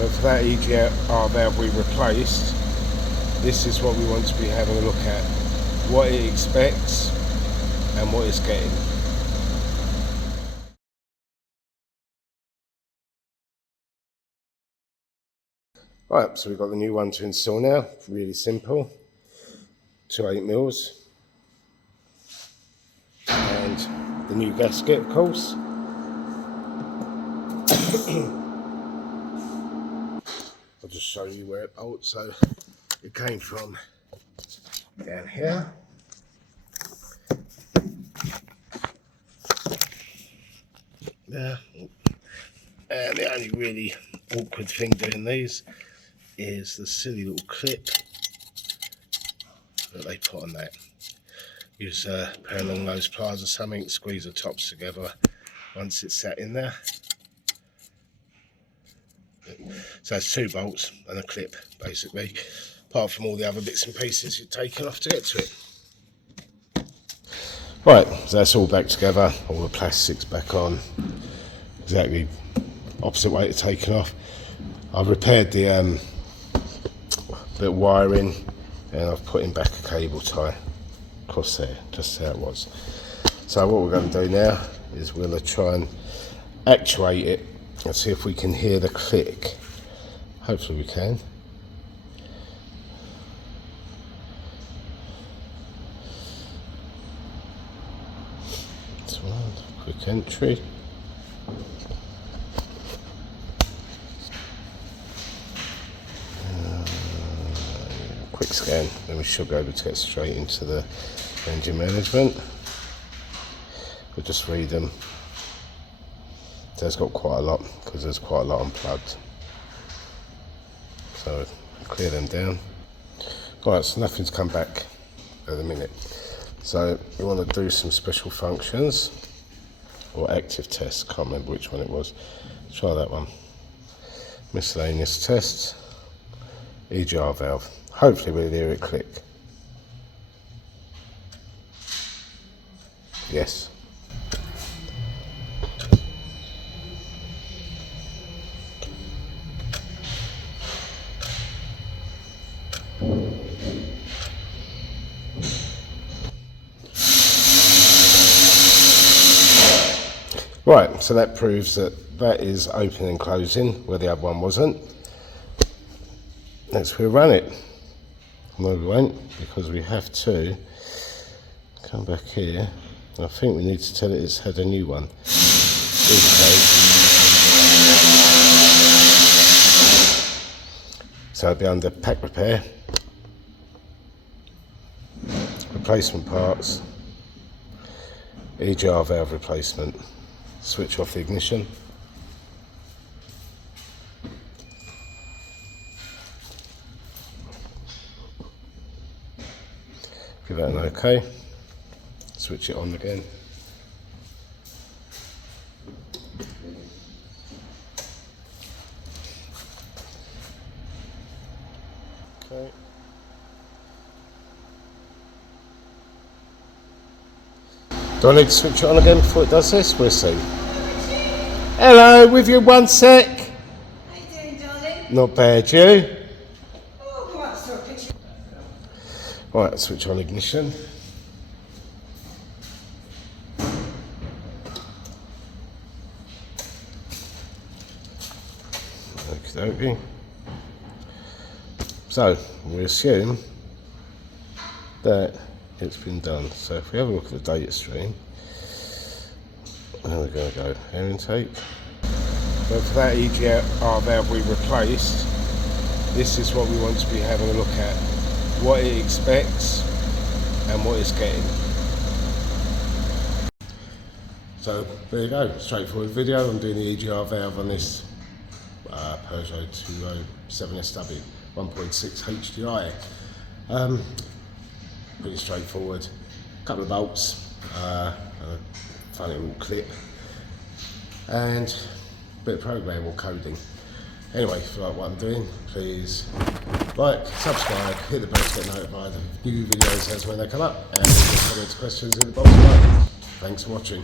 But for that EGR valve we replaced, this is what we want to be having a look at. What it expects and what it's getting. Right, so we've got the new one to install now. Really simple. 2 8mm. And the new gasket, of course. I'll just show you where it bolts. So it came from down here. There. And the only really awkward thing doing these is the silly little clip that they put on that. Use a pair of long nose pliers or something, squeeze the tops together once it's sat in there. So it's 2 bolts and a clip basically, apart from all the other bits and pieces you're taking off to get to it. Right, so that's all back together, all the plastics back on, exactly opposite way to taken off. I've repaired the bit of wiring and I've put in back a cable tie across there, just how it was. So what we're going to do now is we're going to try and actuate it and see if we can hear the click. Hopefully we can. That's one, quick entry. Quick scan, then we should be able to get straight into the engine management. We'll just read them. So it's got quite a lot, because there's quite a lot unplugged. So clear them down. Alright, so nothing's come back at the minute. So we want to do some special functions, or active test, can't remember which one it was. Try that one. Miscellaneous tests, EGR valve. Hopefully we'll hear it click. Yes. Right, so that proves that that is open and closing where the other one wasn't. Next we'll run it. No, we won't, because we have to come back here. I think we need to tell it it's had a new one. So it'll be under pack repair, replacement parts, EGR valve replacement. Switch off the ignition. Give that an OK. Switch it on again. Okay. Do I need to switch it on again before it does this? We'll see. Hello, with you 1 sec. How you doing, darling? Not bad, you? Oh, come on, let's throw a picture. Right, switch on ignition. Okie dokie. So, we assume that it's been done. So if we have a look at the data stream, where we're going to go, air intake. But for that EGR valve we replaced, this is what we want to be having a look at. What it expects and what it's getting. So there you go, straightforward video. I'm doing the EGR valve on this Peugeot 207 SW 1.6 HDI. Pretty straightforward. Couple of bolts, a funny little clip, and a bit of program or coding. Anyway, if you like what I'm doing, please like, subscribe, hit the bell to get notified of new videos as when they come up, and just comment questions in the box below. Thanks for watching.